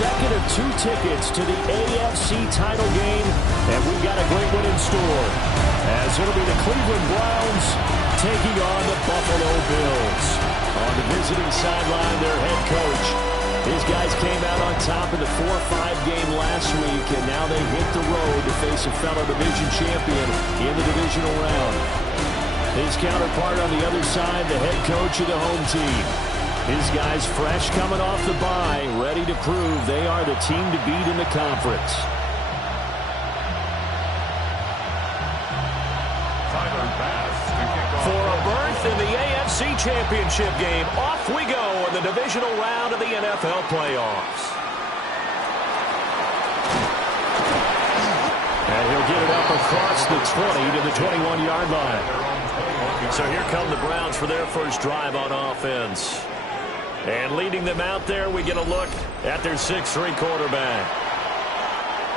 second of 2 tickets to the AFC title game, and we've got a great one in store, as it'll be the Cleveland Browns taking on the Buffalo Bills. On the visiting sideline, their head coach. His guys came out on top in the 4-5 game last week, and now they hit the road to face a fellow division champion in the divisional round. His counterpart on the other side, the head coach of the home team. His guys fresh coming off the bye, ready to prove they are the team to beat in the conference. For a berth in the AFC Championship game, off we go in the divisional round of the NFL playoffs. And he'll get it up across the 20 to the 21-yard line. So here come the Browns for their first drive on offense. And leading them out there, we get a look at their 6'3" quarterback.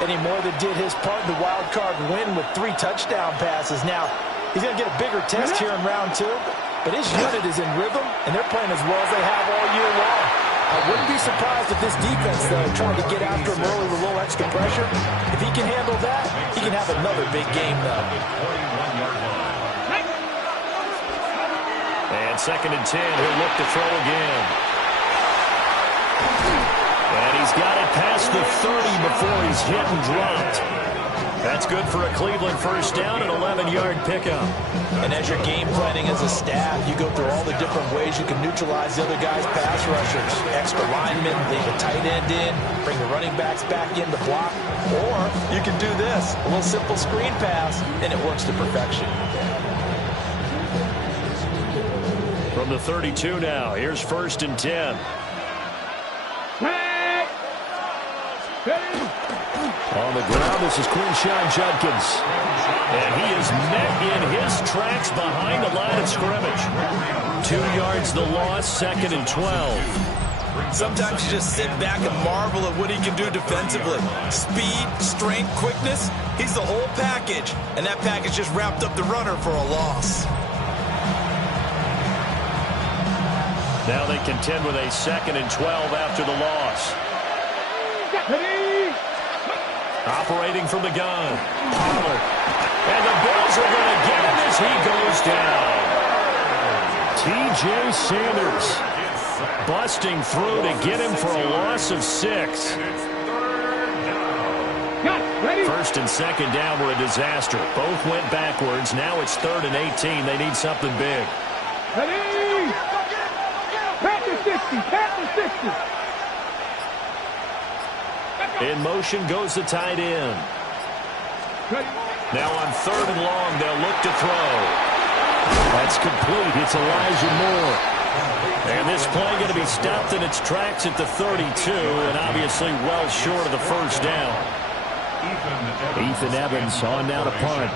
Eddie Moore that did his part in the wild card win with 3 touchdown passes. Now, he's going to get a bigger test here in round 2, but his unit is in rhythm, and they're playing as well as they have all year long. I wouldn't be surprised if this defense, though, trying to get after him early with a little extra pressure. If he can handle that, he can have another big game, though. And 2nd and 10, he'll look to throw again. And he's got it past the 30 before he's hit and dropped. That's good for a Cleveland first down, an 11-yard pickup. And as you're game planning as a staff, you go through all the different ways you can neutralize the other guy's pass rushers. Extra linemen, leave a tight end in, bring the running backs back in to block. Or you can do this, a little simple screen pass, and it works to perfection. From the 32 now, here's 1st and 10. On the ground, this is Quinshon Judkins. And he is met in his tracks behind the line of scrimmage. 2 yards the loss, 2nd and 12. Sometimes you just sit back and marvel at what he can do defensively. Speed, strength, quickness, he's the whole package. And that package just wrapped up the runner for a loss. Now they contend with a 2nd and 12 after the loss. Operating from the gun. Pollard. And the Bills are going to get him as he goes down. T.J. Sanders busting through to get him for a loss of 6. 1st and 2nd down were a disaster. Both went backwards. Now it's 3rd and 18. They need something big. In motion goes the tight end. Now on 3rd and long, they'll look to throw. That's complete. It's Elijah Moore. And this play going to be stopped in its tracks at the 32, and obviously well short of the first down. Ethan Evans on now to punt.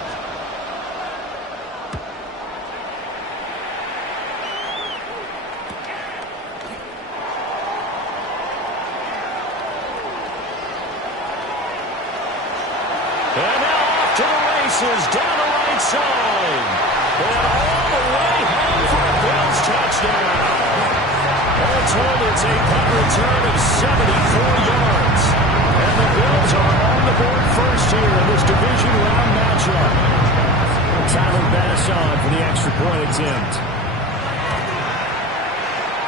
And now off to the races down the right side. And all the way home for a Bills touchdown. All told, it's a punt return of 74 yards. And the Bills are on the board first here in this division round matchup. Tyler Bass on for the extra point attempt.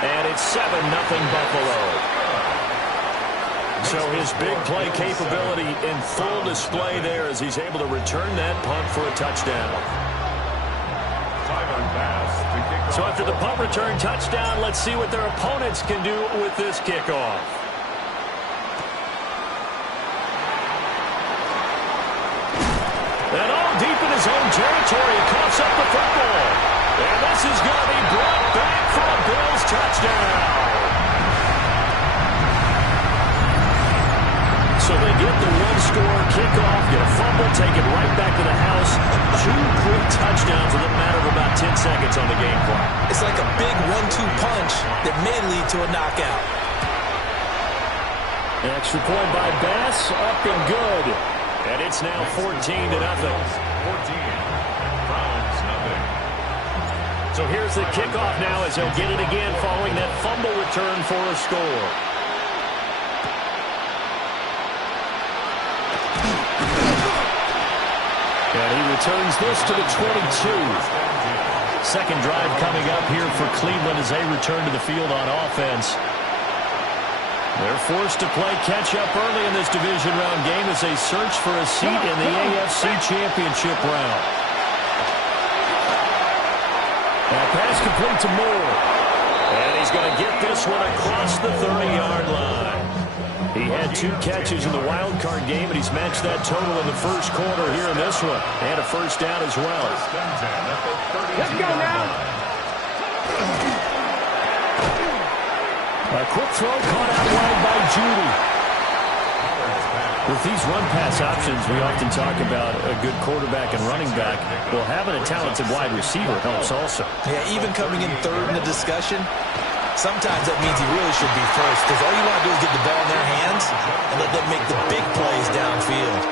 And it's 7-0 Buffalo. So his big play capability in full display there as he's able to return that punt for a touchdown. So after the punt return touchdown, let's see what their opponents can do with this kickoff. And all deep in his own territory, he coughs up the football. And this is going to be brought back for a Bills touchdown. So they get the one-score kickoff, get a fumble, take it right back to the house. 2 quick touchdowns with a matter of about 10 seconds on the game clock. It's like a big 1-2 punch that may lead to a knockout. An extra point by Bass, up and good. And it's now 14-0. 14. So here's the kickoff now as they'll get it again following that fumble return for a score. And he returns this to the 22. Second drive coming up here for Cleveland as they return to the field on offense. They're forced to play catch-up early in this division round game as they search for a seat in the AFC Championship round. That pass complete to Moore. And he's going to get this one across the 30-yard line. He had 2 catches in the wild card game, and he's matched that total in the first quarter here in this one. And a first down as well. Let's go now. A quick throw caught out wide by Judy. With these run-pass options, we often talk about a good quarterback and running back. Well, having a talented wide receiver helps also. Yeah, even coming in third in the discussion, sometimes that means he really should be first, because all you want to do is get the ball in their hands and let them make the big plays downfield.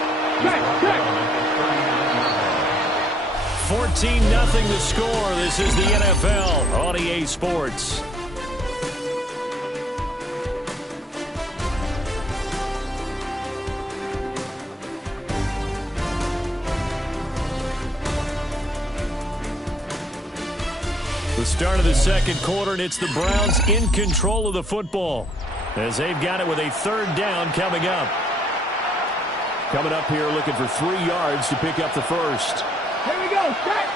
14-0 the score. This is the NFL on EA Sports. The start of the second quarter, and it's the Browns in control of the football as they've got it with a third down coming up. Coming up here looking for 3 yards to pick up the first. Here we go. Set.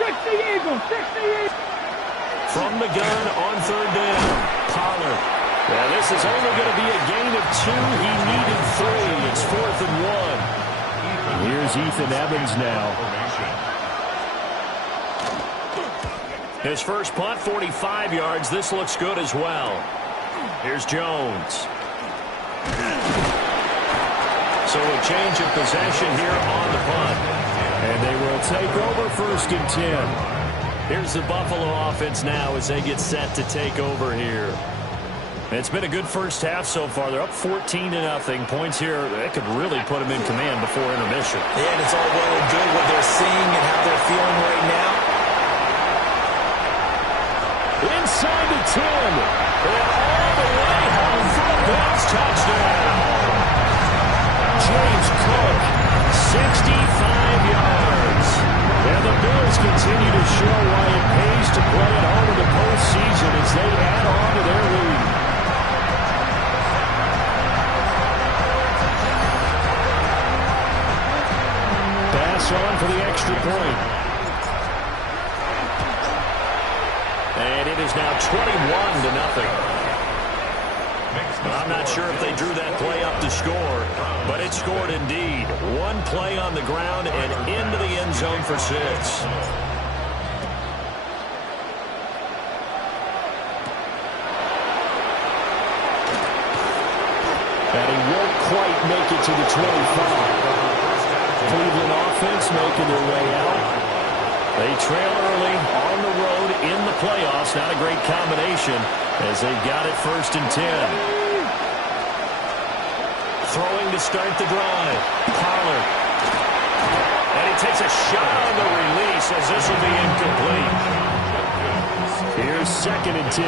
60 Eagles. 60 Eagles. From the gun on third down, Pollard. Well, this is only going to be a gain of 2. He needed 3. It's 4th and 1. Here's Ethan Evans now. His first punt, 45 yards. This looks good as well. Here's Jones. So a change of possession here on the punt. And they will take over 1st and 10. Here's the Buffalo offense now as they get set to take over here. It's been a good first half so far. They're up 14-0. Points here, that could really put them in command before intermission. Yeah, and it's all well and good what they're seeing and how they're feeling right now. Inside the 10. And all the way home for a Bills touchdown. James Cook, 65 yards. And the Bills continue to show why it pays to play at home in the postseason as they add on to their lead. Pass on for the extra point. And it is now 21-0. I'm not sure if they drew that play up to score, but it scored indeed. 1 play on the ground and into the end zone for 6. And he won't quite make it to the 25. Cleveland offense making their way out. They trail early on the road in the playoffs. Not a great combination as they've got it 1st and 10. Throwing to start the drive. Pollard. And he takes a shot on the release as this will be incomplete. Here's 2nd and 10.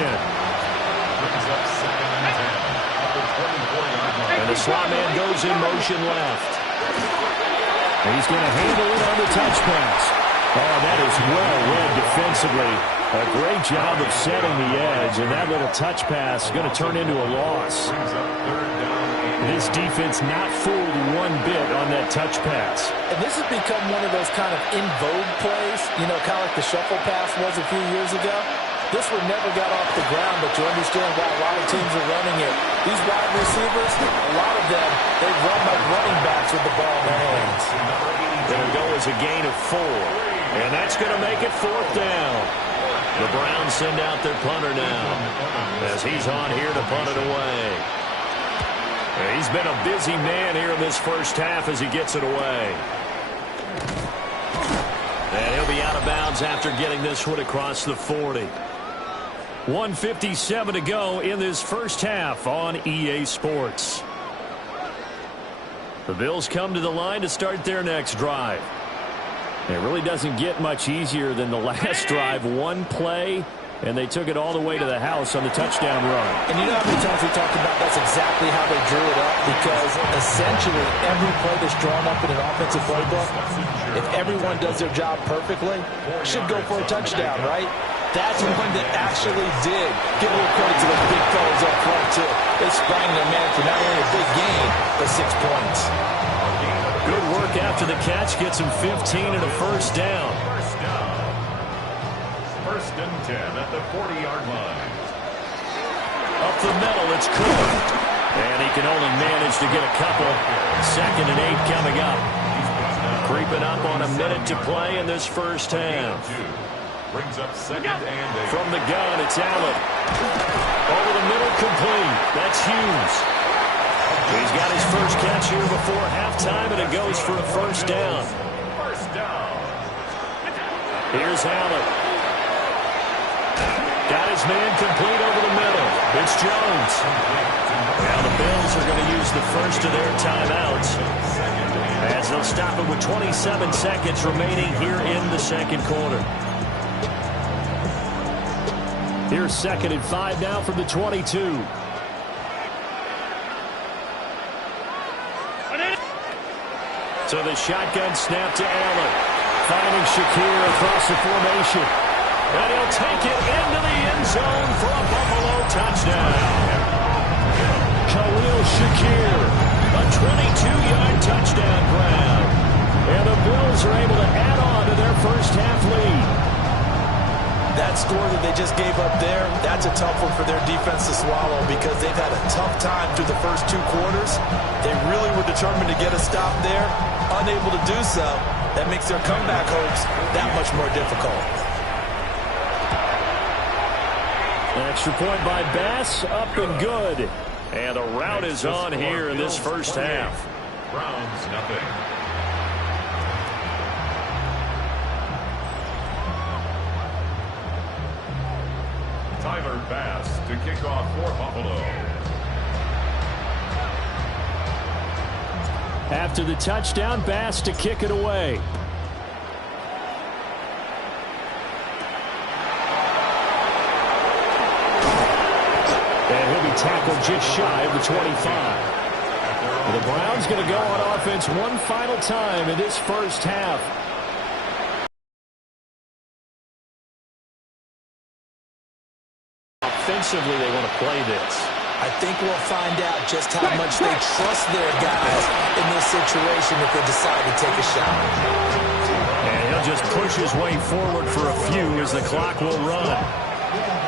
And the slot man goes in motion left. And he's going to handle it on the touch pass. Oh, that is well read defensively. A great job of setting the edge, and that little touch pass is going to turn into a loss. This defense not fooled one bit on that touch pass. And this has become one of those kind of in vogue plays, you know, kind of like the shuffle pass was a few years ago. This one never got off the ground, but you understand why a lot of teams are running it. These wide receivers, a lot of them, they run like running backs with the ball in their hands. It'll go as a gain of 4. And that's going to make it 4th down. The Browns send out their punter now as he's on here to punt it away. He's been a busy man here in this first half as he gets it away. And he'll be out of bounds after getting this one across the 40. 1:57 to go in this first half on EA Sports. The Bills come to the line to start their next drive. It really doesn't get much easier than the last drive. 1 play, And they took it all the way to the house on the touchdown run. And you know how many times we talked about that's exactly how they drew it up? Because essentially every play that's drawn up in an offensive playbook, if everyone does their job perfectly, should go for a touchdown, right? That's one that actually did. Give a little credit to those big fellas up front, too. They sprang their man for not only a big gain, but 6 points. Good work after the catch. Gets him 15 and a first down. First and 10 at the 40-yard line. Up the middle, it's Cook. And he can only manage to get a couple. 2nd and 8 coming up. Creeping up on a minute to play in this first half. Brings up 2nd and 8. From the gun, it's Allen. Over the middle, complete. That's Hughes. He's got his first catch here before halftime, and it goes for a first down. First down. Here's Allen. Got his man complete over the middle. It's Jones. Now the Bills are going to use the first of their timeouts as they'll stop it with 27 seconds remaining here in the second quarter. Here's 2nd and 5 now from the 22. So the shotgun snap to Allen. Finding Shakir across the formation. And he'll take it into the end zone for a Buffalo touchdown. Khalil Shakir, a 22-yard touchdown grab. And the Bills are able to add on to their first half lead. That score that they just gave up there, that's a tough one for their defense to swallow because they've had a tough time through the first 2 quarters. They really were determined to get a stop there, unable to do so. That makes their comeback hopes that much more difficult. Extra point by Bass, up and good. And the rout is on here in this first half. Browns nothing. Tyler Bass to kick off for Buffalo. After the touchdown, Bass to kick it away. And he'll be tackled just shy of the 25. The Browns going to go on offense one final time in this first half. Offensively, they want to play this. I think we'll find out just how much they trust their guys in this situation if they decide to take a shot. And he'll just push his way forward for a few as the clock will run.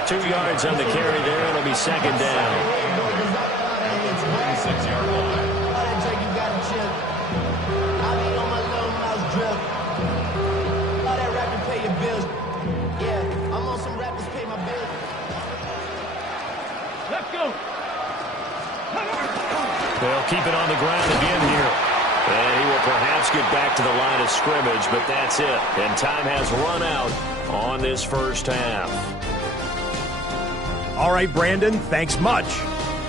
2 yards on the carry there. It'll be 2nd down. 6-yard line. Let's go. They'll keep it on the ground again here. And he will perhaps get back to the line of scrimmage, but that's it. And time has run out on this first half. All right, Brandon, thanks much.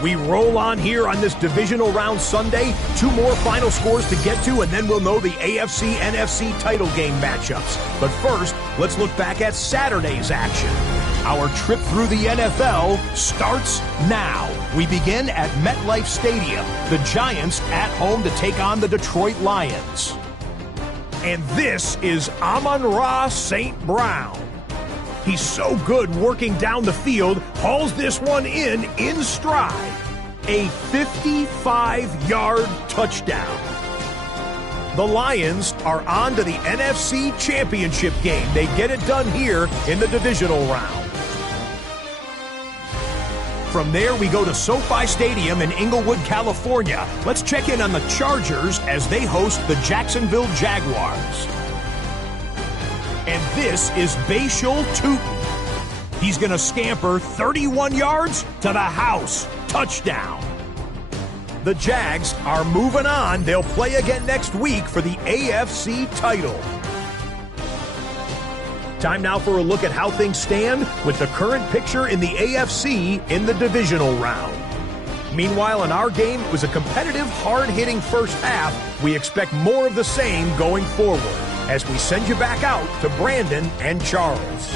We roll on here on this divisional round Sunday. 2 more final scores to get to, and then we'll know the AFC-NFC title game matchups. But first, let's look back at Saturday's action. Our trip through the NFL starts now. We begin at MetLife Stadium. The Giants at home to take on the Detroit Lions. And this is Amon-Ra St. Brown. He's so good working down the field, hauls this one in stride. A 55-yard touchdown. The Lions are on to the NFC Championship game. They get it done here in the divisional round. From there, we go to SoFi Stadium in Inglewood, California. Let's check in on the Chargers as they host the Jacksonville Jaguars. And this is Bashal Tutin. He's going to scamper 31 yards to the house. Touchdown. The Jags are moving on. They'll play again next week for the AFC title. Time now for a look at how things stand with the current picture in the AFC in the divisional round. Meanwhile, in our game, it was a competitive, hard-hitting first half. We expect more of the same going forward as we send you back out to Brandon and Charles.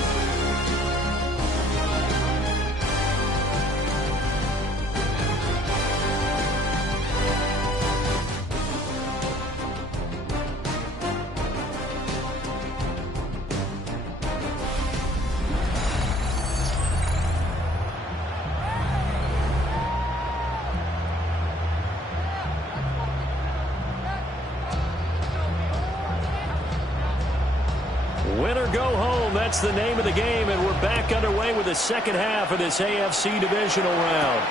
go home. That's the name of the game, and we're back underway with the second half of this AFC divisional round.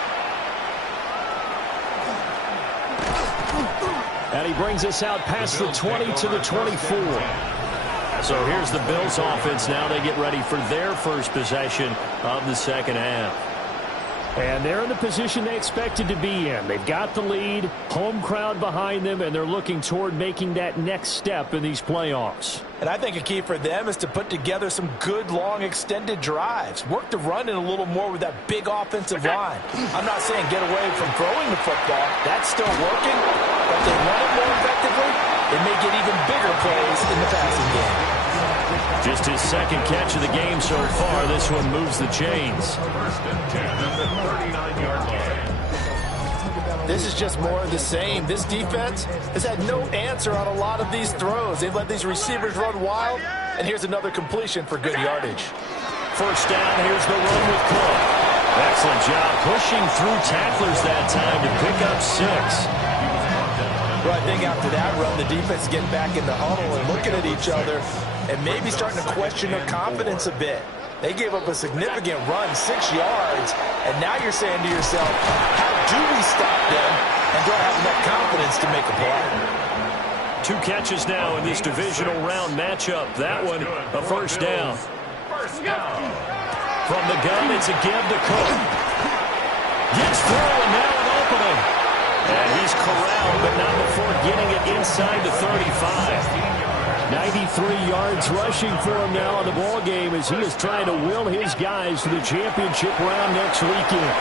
And he brings us out past the 20 to the 24. So here's the Bills offense now. They get ready for their first possession of the second half. And they're in the position they expected to be in. They've got the lead, home crowd behind them, and they're looking toward making that next step in these playoffs. And I think a key for them is to put together some good, long, extended drives. Work the run in a little more with that big offensive line. I'm not saying get away from throwing the football. That's still working. But if they run it more effectively, it may get even bigger plays in the passing game. Just his second catch of the game so far. This one moves the chains. This is just more of the same. This defense has had no answer on a lot of these throws. They've let these receivers run wild, and here's another completion for good yardage. First down, here's the run with Cook. Excellent job pushing through tacklers that time to pick up 6. Well, I think after that run, the defense is getting back in the huddle and looking at each other and maybe starting to question their confidence a bit. They gave up a significant run, 6 yards, and now you're saying to yourself, how do we stop them, and do I have enough confidence to make a play? 2 catches now in this divisional round matchup. That one, a first down. From the gun, it's a give to Cook. Gets through, and now an opening. And he's corralled, but not before getting it inside the 35. 93 yards rushing for him now in the ball game as he is trying to will his guys to the championship round next weekend.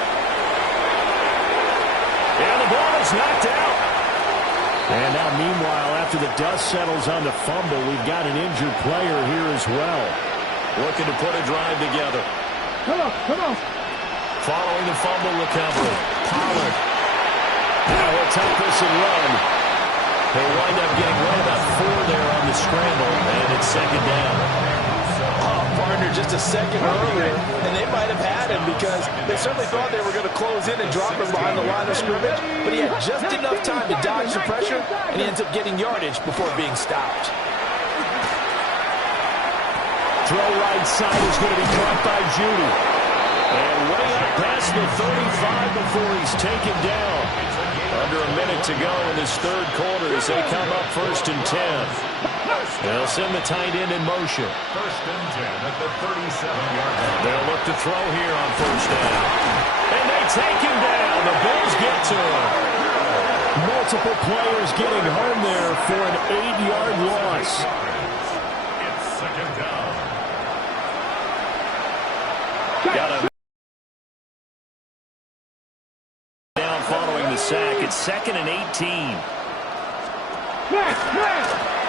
And the ball is knocked out. And now, meanwhile, after the dust settles on the fumble, we've got an injured player here as well. Looking to put a drive together. Come on. Following the fumble recovery, Pollard. Now he'll take this and run. He'll wind up getting right about 4 there on the scramble, and it's second down. Oh, partner, just a second earlier, and they might have had him because they certainly thought they were going to close in and drop him behind the line of scrimmage, but he had just enough time to dodge the pressure, and he ends up getting yardage before being stopped. Throw right side is going to be caught by Judy. And way up past the 35 before he's taken down. Under a minute to go in this third quarter as they come up 1st and 10. They'll send the tight end in motion. 1st and 10 at the 37-yard line. They'll look to throw here on first down. And they take him down. The Bills get to him. Multiple players getting home there for an 8-yard loss. It's second down. Got a down following the sack. It's 2nd and 18.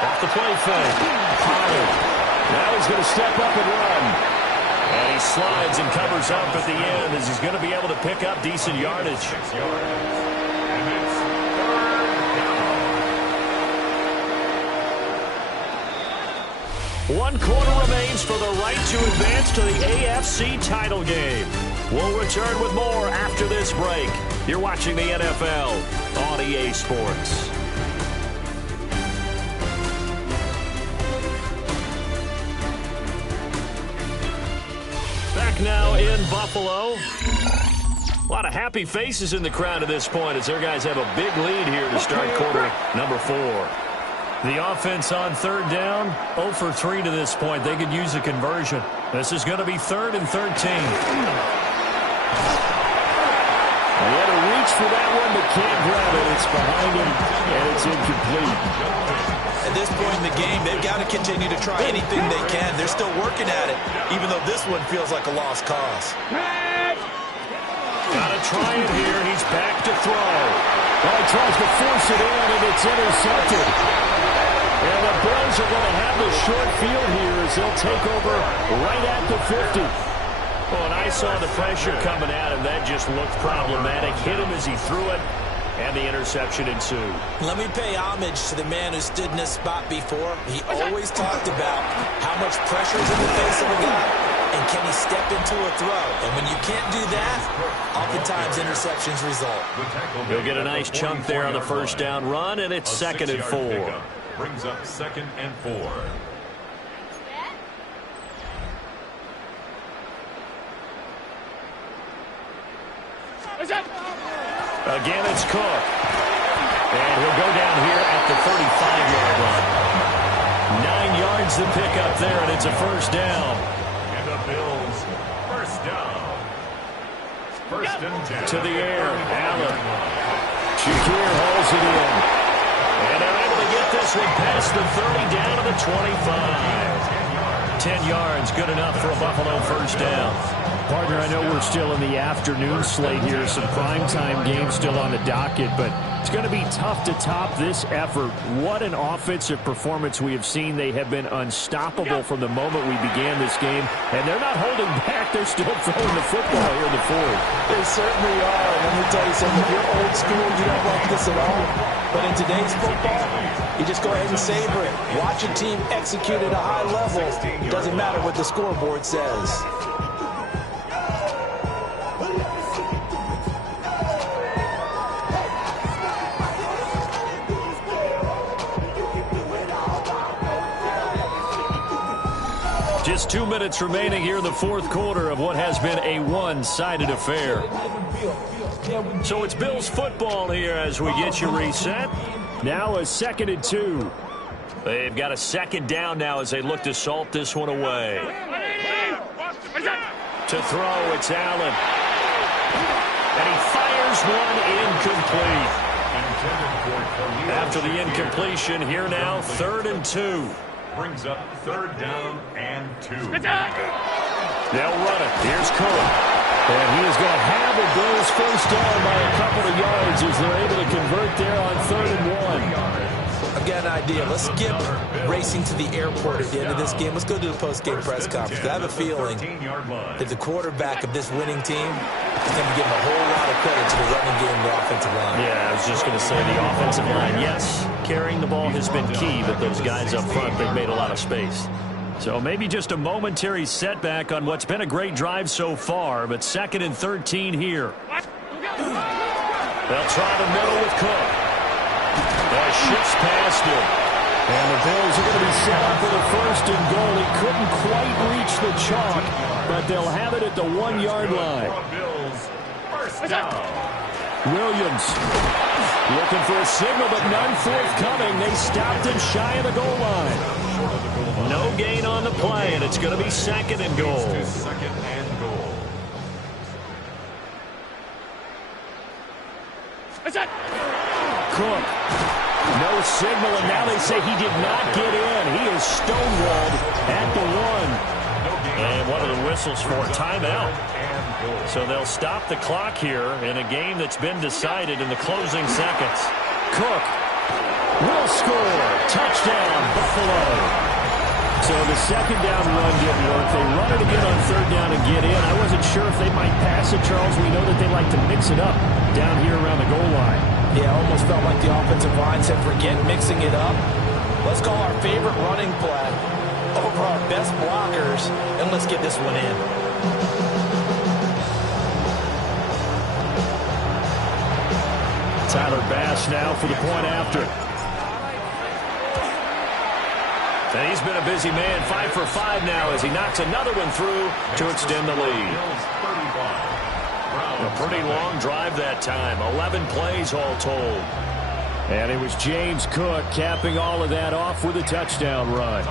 Off the play fake. Pollard. Now he's going to step up and run. And he slides and covers up at the end as he's going to be able to pick up decent yardage. 6 yards. And it's 1 quarter remains for the right to advance to the AFC title game. We'll return with more after this break. You're watching the NFL on EA Sports. Back now in Buffalo. A lot of happy faces in the crowd at this point as their guys have a big lead here to start quarter number 4. The offense on third down, 0 for 3 to this point. They could use a conversion. This is going to be 3rd and 13. He had to reach for that one, but can't grab it. It's behind him, and it's incomplete. At this point in the game, they've got to continue to try anything they can. They're still working at it, even though this one feels like a lost cause. Got to try it here, and he's back to throw. Well, he tries to force it in, and it's intercepted. And the Bills are going to have the short field here as they'll take over right at the 50. Well, and I saw the pressure coming at him. That just looked problematic. Hit him as he threw it, and the interception ensued. Let me pay homage to the man who stood in this spot before. He always talked about how much pressure is in the face of a guy, and can he step into a throw. And when you can't do that, oftentimes interceptions result. He'll get a nice chunk there on the first down run, and it's 2nd and 4. Brings up 2nd and 4. Again, it's Cook. And he'll go down here at the 35-yard line. 9 yards to pick up there, and it's a first down. And the Bills, first down. First and 10. To the air, Allen. Shakir holds it in. And they're able to get this one past the 30 down to the 25. 10 yards, good enough for a Buffalo first down. Partner, I know we're still in the afternoon slate here. Some primetime games still on the docket, but it's going to be tough to top this effort. What an offensive performance we have seen. They have been unstoppable from the moment we began this game, and they're not holding back. They're still throwing the football here in the fourth. They certainly are. And let me tell you something. If you're old school, you don't like this at all. But in today's football, you just go ahead and savor it. Watch your team execute at a high level. It doesn't matter what the scoreboard says. Just 2 minutes remaining here in the fourth quarter of what has been a one-sided affair. So it's Bills football here as we get you reset. Now a 2nd and 2. They've got a second down now as they look to salt this one away. To throw, it's Allen. And he fires one incomplete. After the incompletion, here now, 3rd and 2. Brings up 3rd down and 2. They'll run it. Here's Cook. And he is going to have the Bills first down by a couple of yards as they're able to convert there on 3rd and 1. I've got an idea. Let's skip racing to the airport at the end of this game. Let's go to the post-game press conference. I have a feeling that the quarterback of this winning team is going to give a whole lot of credit to the running game and the offensive line. Yeah, I was just going to say the offensive line. Yes, carrying the ball has been key, but those guys up front, they've made a lot of space. So maybe just a momentary setback on what's been a great drive so far, but 2nd and 13 here. They'll try the middle with Cook. That shifts past him. And the Bills are going to be set up for the 1st and goal. He couldn't quite reach the chalk, but they'll have it at the 1-yard line. Williams looking for a signal, but none forthcoming. They stopped him shy of the goal line. No gain on the play, and it's going to be 2nd and goal. Cook. No signal, and now they say he did not get in. He is stonewalled at the 1. And one of the whistles for timeout. So they'll stop the clock here in a game that's been decided in the closing seconds. Cook will score. Touchdown, Buffalo. So the 2nd down run didn't work. They run it again on 3rd down and get in. I wasn't sure if they might pass it, Charles. We know that they like to mix it up down here around the goal line. Yeah, almost felt like the offensive line said, forget mixing it up. Let's call our favorite running play over our best blockers, and let's get this one in. Tyler Bass now for the point after. And he's been a busy man, 5 for 5 now as he knocks another one through to extend the lead. A pretty long drive that time, 11 plays all told. And it was James Cook capping all of that off with a touchdown run.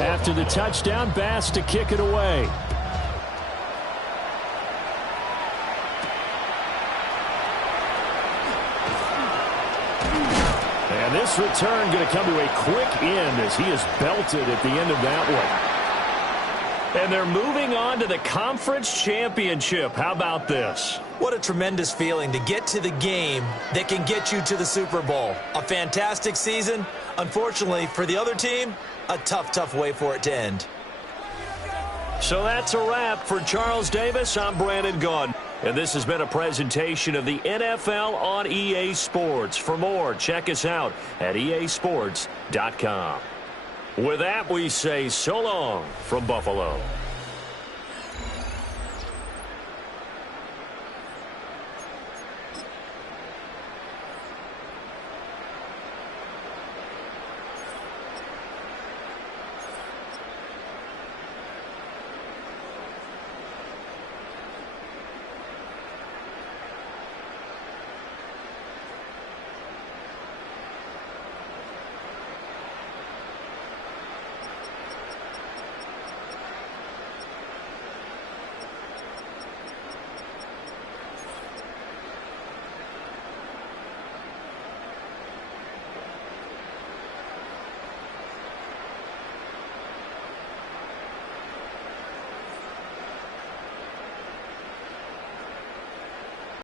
After the touchdown, Bass to kick it away. And this return going to come to a quick end as he is belted at the end of that one. And they're moving on to the conference championship. How about this? What a tremendous feeling to get to the game that can get you to the Super Bowl. A fantastic season. Unfortunately, for the other team, a tough way for it to end. So that's a wrap for Charles Davis. I'm Brandon Gaudin. And this has been a presentation of the NFL on EA Sports. For more, check us out at easports.com. With that, we say so long from Buffalo.